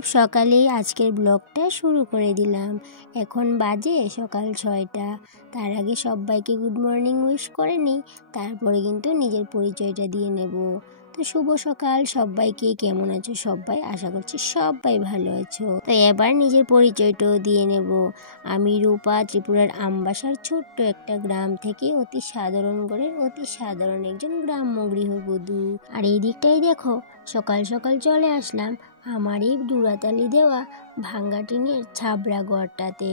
খুব সকালেই আজকের ব্লগটা শুরু করে দিলাম। এখন বাজে সকাল 6টা। তার আগে সবাইকে গুড মর্নিং উইশ করে নিই, তারপরে কিন্তু নিজের পরিচয়টা দিয়ে নেব। তো শুভ সকাল সবাইকে, কেমন আছো সবাই? আশা করছি সবাই ভালো আছো। তো এবার নিজের পরিচয়টাও দিয়ে নেব। আমি রূপা, ত্রিপুরার আমবাসার ছোট্ট একটা গ্রাম থেকে অতি সাধারণ ঘরের অতি সাধারণ একজন গ্রাম্য গৃহবধূ। আর এই দিকটাই দেখো, সকাল সকাল চলে আসলাম আমার এই জুড়াতালি দেওয়া ভাঙ্গা টিনের ছাবড়া ঘরটাতে।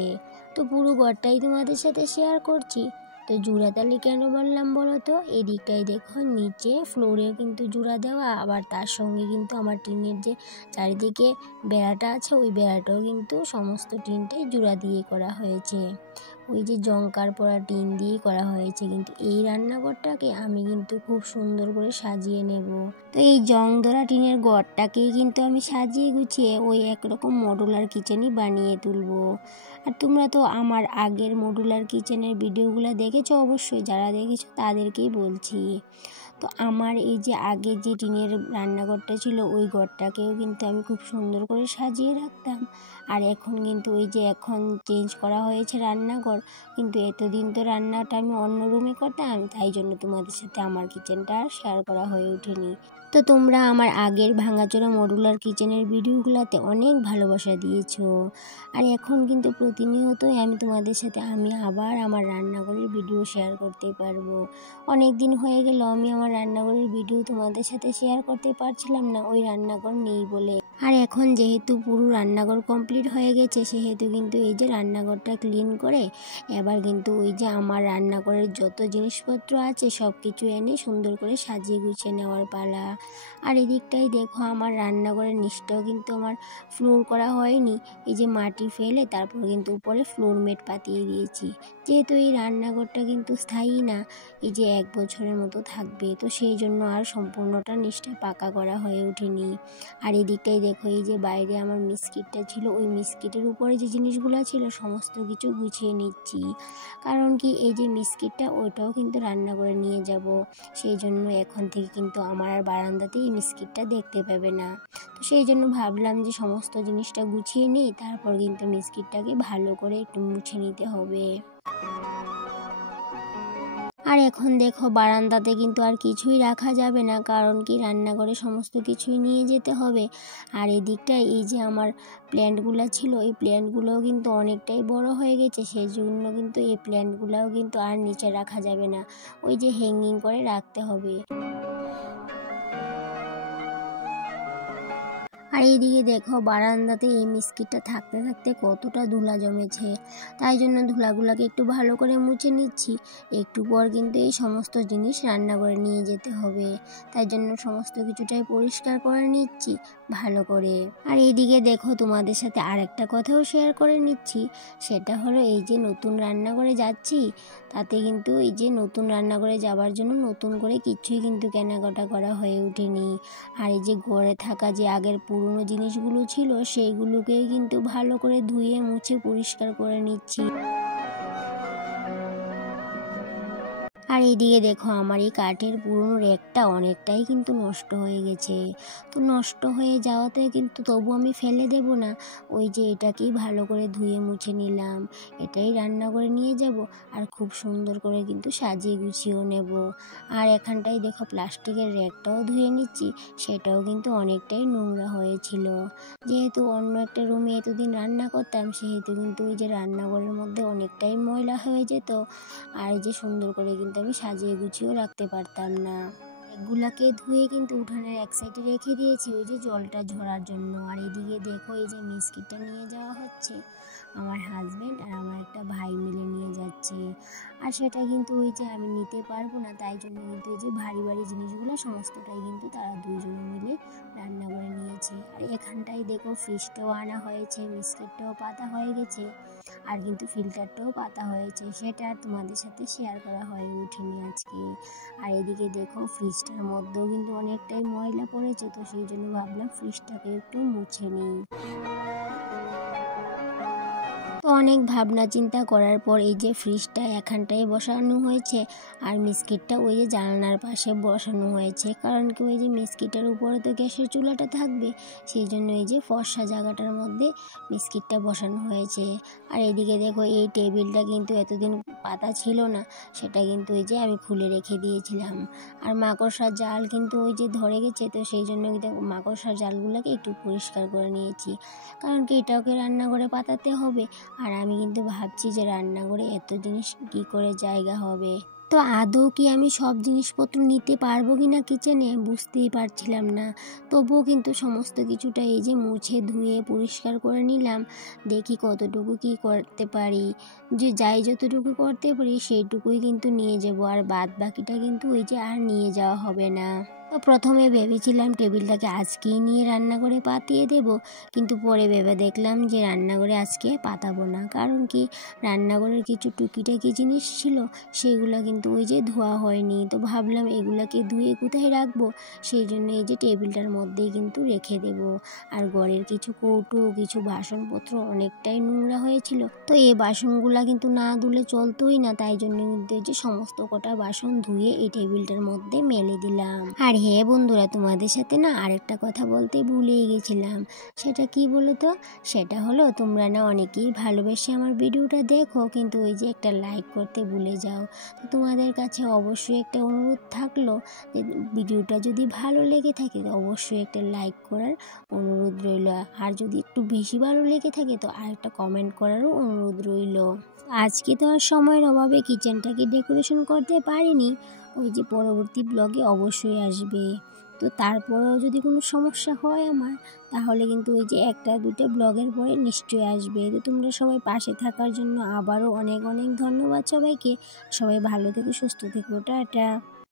তো পুরো ঘরটাই তোমাদের সাথে শেয়ার করছি। তো জুড়াতালি কেন বললাম বলো তো? এই দিকটাই দেখো, নিচে ফ্লোরেও কিন্তু জুড়া দেওয়া, আবার তার সঙ্গে কিন্তু আমার টিনের যে চারিদিকে বেড়াটা আছে ওই বেড়াটাও কিন্তু সমস্ত টিনটাই জুড়া দিয়ে করা হয়েছে। ওই যে জংকার পরা টিন দিয়ে করা হয়েছে। কিন্তু এই রান্নাঘরটাকে আমি কিন্তু খুব সুন্দর করে সাজিয়ে নেব। তো এই জং ধরা টিনের ঘরটাকেই কিন্তু আমি সাজিয়ে গুছিয়ে ওই একরকম মডুলার কিচেনই বানিয়ে তুলবো। আর তোমরা তো আমার আগের মডুলার কিচেনের ভিডিওগুলো দেখেছো, অবশ্যই যারা দেখেছো তাদেরকেই বলছি। তো আমার এই যে আগে যে টিনের রান্নাঘরটা ছিল ওই ঘরটাকেও কিন্তু আমি খুব সুন্দর করে সাজিয়ে রাখতাম। আর এখন কিন্তু ওই যে এখন চেঞ্জ করা হয়েছে রান্নাঘর, কিন্তু এতদিন তো রান্নাটা আমি অন্য রুমে করতাম, তাই জন্য তোমাদের সাথে আমার কিচেনটা শেয়ার করা হয়ে ওঠেনি। তো তোমরা আমার আগের ভাঙাচোরা মডুলার কিচেনের ভিডিওগুলোতে অনেক ভালোবাসা দিয়েছো। আর এখন কিন্তু প্রতিনিয়তই আমি তোমাদের সাথে আবার আমার রান্নাঘরের ভিডিও শেয়ার করতে পারবো। অনেক দিন হয়ে গেল আমি আমার রান্নাঘরের ভিডিও তোমাদের সাথে শেয়ার করতে পারছিলাম না, ওই রান্নাঘর নেই বলে। আর এখন যেহেতু পুরো রান্নাঘর কমপ্লিট হয়ে গেছে, সেহেতু কিন্তু এই যে রান্নাঘরটা ক্লিন করে এবার কিন্তু ওই যে আমার রান্নাঘরের যত জিনিসপত্র আছে সব কিছু এনে সুন্দর করে সাজিয়ে গুছিয়ে নেওয়ার পালা। আর এদিকটাই দেখো, আমার রান্নাঘরের নিচটাও কিন্তু আমার ফ্লোর করা হয়নি। এই যে মাটি ফেলে তারপর কিন্তু উপরে ফ্লোর মেট পাতিয়ে দিয়েছি, যেহেতু এই রান্নাঘরটা কিন্তু স্থায়ী না, এই যে 1 বছরের মতো থাকবে, তো সেই জন্য আর সম্পূর্ণটা নিচটা পাকা করা হয়ে ওঠেনি। আর এদিকটাই দেখো, এই যে বাইরে আমার মিস্কিটটা ছিল, ওই মিস্কিটের উপরে যে জিনিসগুলো ছিল সমস্ত কিছু গুছিয়ে নিচ্ছি। কারণ কি, এই যে মিস্কিটটা ওইটাও কিন্তু রান্না করে নিয়ে যাব, সেই জন্য এখন থেকে কিন্তু আমার আর বারান্দাতেই এই মিস্কিটটা দেখতে পাবে না। তো সেই জন্য ভাবলাম যে সমস্ত জিনিসটা গুছিয়ে নিই, তারপর কিন্তু মিস্কিটটাকে ভালো করে একটু মুছে নিতে হবে। আর এখন দেখো, বারান্দাতে কিন্তু আর কিছুই রাখা যাবে না, কারণ কি রান্নাঘরে সমস্ত কিছুই নিয়ে যেতে হবে। আর এদিকটায় এই যে আমার প্ল্যান্টগুলো ছিল, এই প্ল্যান্টগুলোও কিন্তু অনেকটাই বড় হয়ে গেছে, সেই জন্য কিন্তু এই প্ল্যান্টগুলোও কিন্তু আর নিচে রাখা যাবে না, ওই যে হ্যাঙ্গিং করে রাখতে হবে। আর এইদিকে দেখো, বারান্দাতে এই মিস্কিটটা থাকতে থাকতে কতটা ধুলা জমেছে, তাই জন্য ধুলাগুলোকে একটু ভালো করে মুছে নিচ্ছি। একটু পর কিন্তু এই সমস্ত জিনিস রান্নাঘরে নিয়ে যেতে হবে, তাই জন্য সমস্ত কিছুটাই পরিষ্কার করে নিচ্ছি ভালো করে। আর এইদিকে দেখো, তোমাদের সাথে আরেকটা কথাও শেয়ার করে নিচ্ছি, সেটা হলো এই যে নতুন রান্নাঘরে যাচ্ছি, তাতে কিন্তু এই যে নতুন রান্নাঘরে যাওয়ার জন্য নতুন করে কিছুই কিন্তু কেনাকাটা করা হয়ে ওঠেনি। আর এই যে ঘরে থাকা যে আগের পুরনো জিনিসগুলো ছিল সেইগুলোকেই কিন্তু ভালো করে ধুয়ে মুছে পরিষ্কার করে নিচ্ছি। আর এইদিকে দেখো, আমার এই কাঠের পুরনো র্যাকটা অনেকটাই কিন্তু নষ্ট হয়ে গেছে। তো নষ্ট হয়ে যাওয়াতে কিন্তু তবু আমি ফেলে দেব না, ওই যে এটাকেই ভালো করে ধুয়ে মুছে নিলাম, এটাই রান্না করে নিয়ে যাব, আর খুব সুন্দর করে কিন্তু সাজিয়ে গুছিয়েও নেব। আর এখানটাই দেখো, প্লাস্টিকের র্যাকটাও ধুয়ে নিচ্ছি, সেটাও কিন্তু অনেকটাই নোংরা হয়েছিল। যেহেতু অন্য একটা রুমে এতদিন রান্না করতাম, সেহেতু কিন্তু ওই যে রান্নাঘরের মধ্যে অনেকটাই ময়লা হয়ে যেত, আর যে সুন্দর করে কিন্তু আমি সাজিয়ে গুছিয়েও রাখতে পারতাম না। এগুলাকে ধুয়ে কিন্তু উঠানের এক সাইডে রেখে দিয়েছি ওই যে জলটা ঝরার জন্য। আর এদিকে দেখো, এই যে মিস্কিটটা নিয়ে যাওয়া হচ্ছে, আমার হাজব্যান্ড আর আমার একটা ভাই মিলে নিয়ে যাচ্ছে। আর সেটা কিন্তু ওই যে আমি নিতে পারবো না, তাই জন্য কিন্তু এই যে ভারী ভারী জিনিসগুলো সমস্তটাই কিন্তু তারা দুইজনে মিলে রান্না করে নিয়েছে। আর এখানটাই দেখো, ফিশটাও আনা হয়েছে, মিস্কিটটাও পাতা হয়ে গেছে, আর কিন্তু ফিল্টারটাও পাতা হয়েছে, সেটা আর তোমাদের সাথে শেয়ার করা হয়ে ওঠেনি আজকে। আর এদিকে দেখো, ফ্রিজটার মধ্যেও কিন্তু অনেকটাই ময়লা পড়েছে, তো সেই জন্য ভাবলাম ফ্রিজটাকে একটু মুছে নিই। তো অনেক ভাবনা চিন্তা করার পর এই যে ফ্রিজটা এখানটায় বসানো হয়েছে আর মিস্কিটটা ওই যে জানলার পাশে বসানো হয়েছে, কারণ কি ওই যে মিস্কিটের উপরে তো গ্যাসের চুলাটা থাকবে, সেই জন্য এই যে ফর্সা জায়গাটার মধ্যে মিস্কিটটা বসানো হয়েছে। আর এদিকে দেখো এই টেবিলটা কিন্তু এতদিন পাতা ছিল না, সেটা কিন্তু ওই যে আমি খুলে রেখে দিয়েছিলাম। আর মাকড়সার জাল কিন্তু ওই যে ধরে গেছে, তো সেই জন্য কিন্তু মাকড়সার জালগুলোকে একটু পরিষ্কার করে নিয়েছি, কারণ কি এটাকে রান্নাঘরে পাতাতে হবে। আর আমি কিন্তু ভাবছি যে রান্নাঘরে এত জিনিস কী করে জায়গা হবে, তো আদৌ কি আমি সব জিনিসপত্র নিতে পারবো কি না কিচেনে বুঝতেই পারছিলাম না। তবুও কিন্তু সমস্ত কিছুটা এই যে মুছে ধুয়ে পরিষ্কার করে নিলাম, দেখি কতটুকু কি করতে পারি, যে যাই যতটুকু করতে পারি সেইটুকুই কিন্তু নিয়ে যাব, আর বাদ বাকিটা কিন্তু ওই যে আর নিয়ে যাওয়া হবে না। তো প্রথমে ভেবেছিলাম টেবিলটাকে আজকেই নিয়ে রান্নাঘরে পাতিয়ে দেব, কিন্তু পরে ভেবে দেখলাম যে রান্নাঘরে আজকে পাতাবো না, কারণ কি রান্নাঘরের কিছু টুকিটাকি জিনিস ছিল সেইগুলো কিন্তু ওই যে ধোয়া হয়নি, তো ভাবলাম এগুলাকে ধুয়ে কোথায় রাখবো, সেই জন্য এই যে টেবিলটার মধ্যেই কিন্তু রেখে দেব। আর ঘরের কিছু কৌটো কিছু বাসনপত্র অনেকটাই নোংরা হয়েছিল, তো এই বাসনগুলা কিন্তু না ধুলে চলতোই না, তাই জন্য কিন্তু এই যে সমস্ত কটা বাসন ধুয়ে এই টেবিলটার মধ্যে মেলে দিলাম। আর হ্যাঁ বন্ধুরা, তোমাদের সাথে না আরেকটা কথা বলতে ভুলেই গেছিলাম, সেটা কি বলো তো, সেটা হলো তোমরা না অনেকেই ভালোবেসে আমার ভিডিওটা দেখো, কিন্তু ওই যে একটা লাইক করতে ভুলে যাও। তো তোমাদের কাছে অবশ্যই একটা অনুরোধ থাকলো যে ভিডিওটা যদি ভালো লেগে থাকে তো অবশ্যই একটা লাইক করার অনুরোধ রইল, আর যদি একটু বেশি ভালো লেগে থাকে তো আরেকটা কমেন্ট করারও অনুরোধ রইল। আজকে তো আর সময়ের অভাবে কিচেনটাকে ডেকোরেশন করতে পারিনি, ওই যে পরবর্তী ব্লগে অবশ্যই আসবে। তো তারপরেও যদি কোনো সমস্যা হয় আমার, তাহলে কিন্তু ওই যে একটা দুটো ব্লগের পরে নিশ্চয়ই আসবে। তো তোমরা সবাই পাশে থাকার জন্য আবারও অনেক অনেক ধন্যবাদ সবাইকে। সবাই ভালো থেকো, সুস্থ থেকো, টাটা।